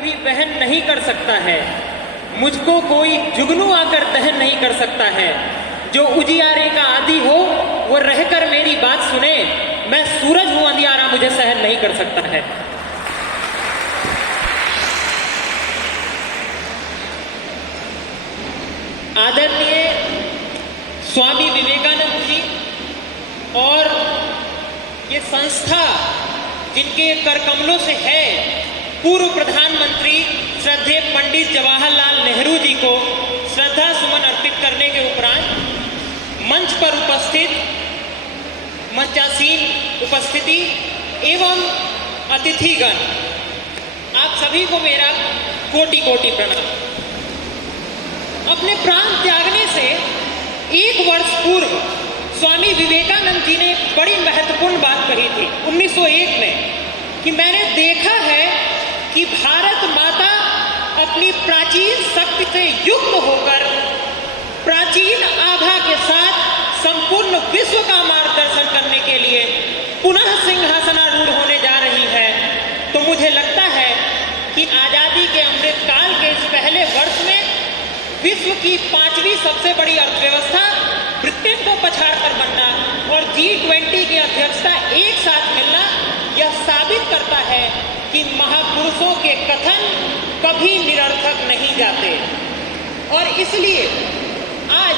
भी वहन नहीं कर सकता है, मुझको कोई जुगनू आकर दहन नहीं कर सकता है। जो उजियारे का आदी हो वो रहकर मेरी बात सुने, मैं सूरज हूं अंधियारा मुझे सहन नहीं कर सकता है। आदरणीय स्वामी विवेकानंद जी और ये संस्था जिनके करकमलों से है, पूर्व प्रधानमंत्री श्रद्धेय पंडित जवाहरलाल नेहरू जी को श्रद्धा सुमन अर्पित करने के उपरांत मंच पर उपस्थित मंचासीन उपस्थिति एवं अतिथिगण, आप सभी को मेरा कोटि कोटि प्रणाम। अपने प्राण त्यागने से 1 वर्ष पूर्व स्वामी विवेकानंद जी ने बड़ी महत्वपूर्ण बात कही थी 1901 में कि मैंने देखा है कि भारत माता अपनी प्राचीन शक्ति से युक्त होकर प्राचीन आभा के साथ संपूर्ण विश्व का मार्गदर्शन करने के लिए पुनः सिंहासनारूढ़ होने जा रही है। तो मुझे लगता है कि आजादी के अमृत काल के इस पहले वर्ष में विश्व की 5वीं सबसे बड़ी अर्थव्यवस्था ब्रिटेन को पछाड़कर बनना और G20 की अध्यक्षता एक साथ मिलना, यह साबित करता है कि महापुरुषों के कथन कभी निरर्थक नहीं जाते। और इसलिए आज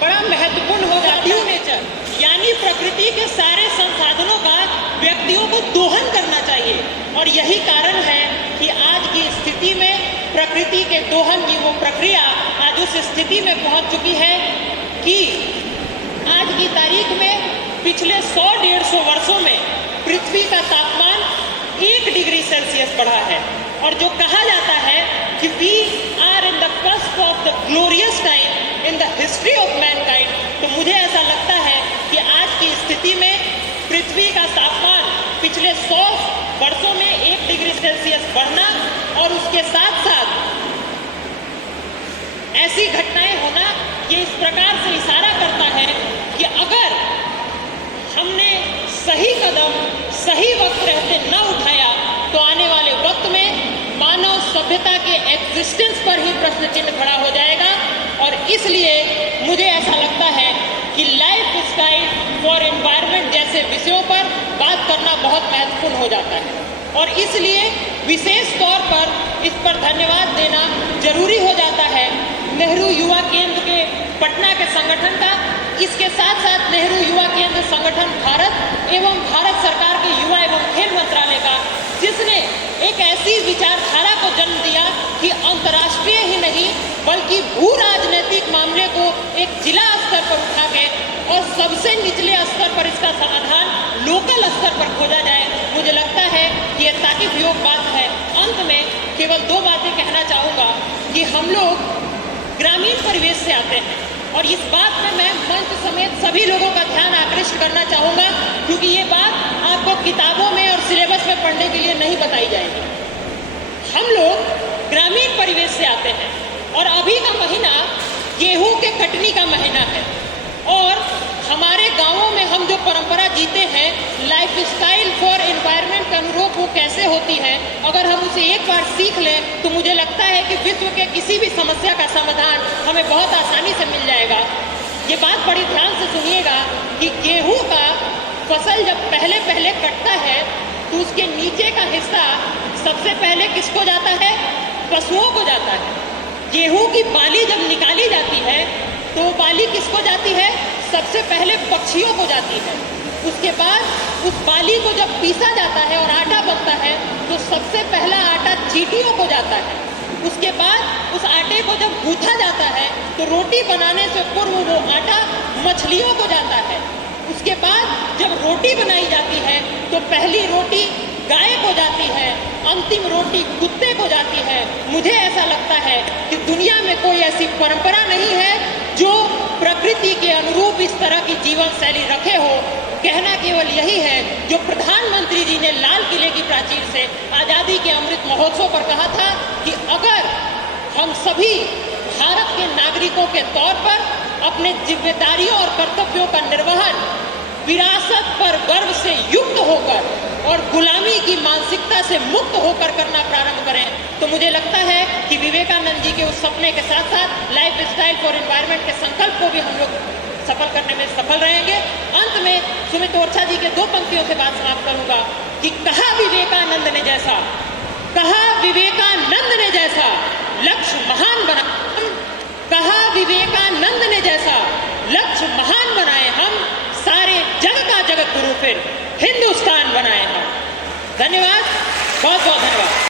बड़ा महत्वपूर्ण हो जाती है नेचर, यानी प्रकृति के सारे संसाधनों का व्यक्तियों को दोहन करना चाहिए। और यही कारण है कि आज की स्थिति में प्रकृति के दोहन की वो प्रक्रिया आज उस स्थिति में पहुंच चुकी है कि आज की तारीख में पिछले 100-150 वर्षों में पृथ्वी का तापमान 1 डिग्री सेल्सियस बढ़ा है। और जो कहा जाता है कि we are in the cusp of the glorious time in the history of mankind, तो मुझे ऐसा लगता है कि आज की स्थिति में पृथ्वी का तापमान पिछले 100 वर्षों में 1 डिग्री सेल्सियस बढ़ना और उसके साथ साथ ऐसी घटनाएं होना, ये इस प्रकार से इशारा करता है कि अगर हमने सही कदम सही वक्त रहते न उठाया तो आने वाले वक्त में मानव सभ्यता के एग्जिस्टेंस पर ही प्रश्न चिन्ह खड़ा हो जाएगा। और इसलिए मुझे ऐसा लगता है कि लाइफ स्टाइल फॉर एनवायरनमेंट जैसे विषयों पर बात करना बहुत महत्वपूर्ण हो जाता है। और इसलिए विशेष तौर पर इस पर धन्यवाद देना जरूरी हो जाता है नेहरू युवा केंद्र के पटना के संगठन का, इसके साथ साथ नेहरू युवा केंद्र संगठन भारत एवं भारत सरकार के युवा एवं खेल मंत्रालय का, जिसने एक ऐसी विचारधारा को जन्म दिया कि अंतर्राष्ट्रीय ही नहीं बल्कि भू राजनीतिक मामले को एक जिला स्तर पर उठा के और सबसे निचले स्तर पर इसका समाधान लोकल स्तर पर खोजा जाए। मुझे लगता है कि ये ताकीफ योग बात है। अंत में केवल 2 बातें कहना चाहूँगा कि हम लोग ग्रामीण परिवेश से आते हैं और इस बात में मैं मंच समेत सभी लोगों का ध्यान आकृष्ट करना चाहूँगा, क्योंकि ये बात आपको किताबों में और सिलेबस में पढ़ने के लिए नहीं बताई जाएगी। हम लोग ग्रामीण परिवेश से आते हैं और अभी का महीना गेहूं के कटनी का महीना है और हमारे गांवों में हम जो परंपरा जीते हैं लाइफ स्टाइल फॉर एनवायरनमेंट के अनुरूप वो कैसे होती है, अगर हम उसे एक बार सीख लें तो मुझे लगता है कि विश्व के किसी भी समस्या का समाधान हमें बहुत आसानी से मिल जाएगा। ये बात बड़ी ध्यान से सुनिएगा कि गेहूं का फसल जब पहले पहले कटता है तो उसके नीचे का हिस्सा सबसे पहले किसको जाता है? पशुओं को जाता है। गेहूं की बाली जब निकाली जाती है तो बाली किसको जाती है? सबसे पहले पक्षियों को जाती है। उसके बाद उस बाली को जब पीसा जाता है और आटा बनता है तो सबसे पहला आटा चींटियों को जाता है। उसके बाद उस आटे को जब गूंथा जाता है तो रोटी बनाने से पूर्व वो आटा मछलियों को जाता है। उसके बाद जब रोटी बनाई जाती है तो पहली रोटी गाय को जाती है, अंतिम रोटी कुत्ते को जाती है। मुझे ऐसा लगता है कि दुनिया में कोई ऐसी परंपरा नहीं है जो प्रकृति के अनुरूप इस तरह की जीवन शैली रखे हो। कहना केवल यही है जो प्रधानमंत्री जी ने लाल किले की प्राचीर से आजादी के अमृत महोत्सव पर कहा था कि अगर हम सभी भारत के नागरिकों के तौर पर अपने जिम्मेदारियों और कर्तव्यों का निर्वहन विरासत पर गर्व से युक्त होकर और गुलामी की मानसिकता से मुक्त होकर करना प्रारंभ करें मुझे लगता है कि विवेकानंद जी के उस सपने के साथ साथ लाइफ स्टाइल फॉर एनवायरनमेंट के संकल्प को भी हम लोग सफल करने में सफल रहेंगे। अंत में सुमित ओरछा जी के 2 पंक्तियों से बात समाप्त करूंगा कि कहा विवेकानंद ने जैसा लक्ष्य महान बना, कहा विवेकानंद ने जैसा लक्ष्य महान बनाए हम, सारे जग का जगत गुरु फिर हिंदुस्तान बनाए हम। धन्यवाद, बहुत बहुत धन्यवाद।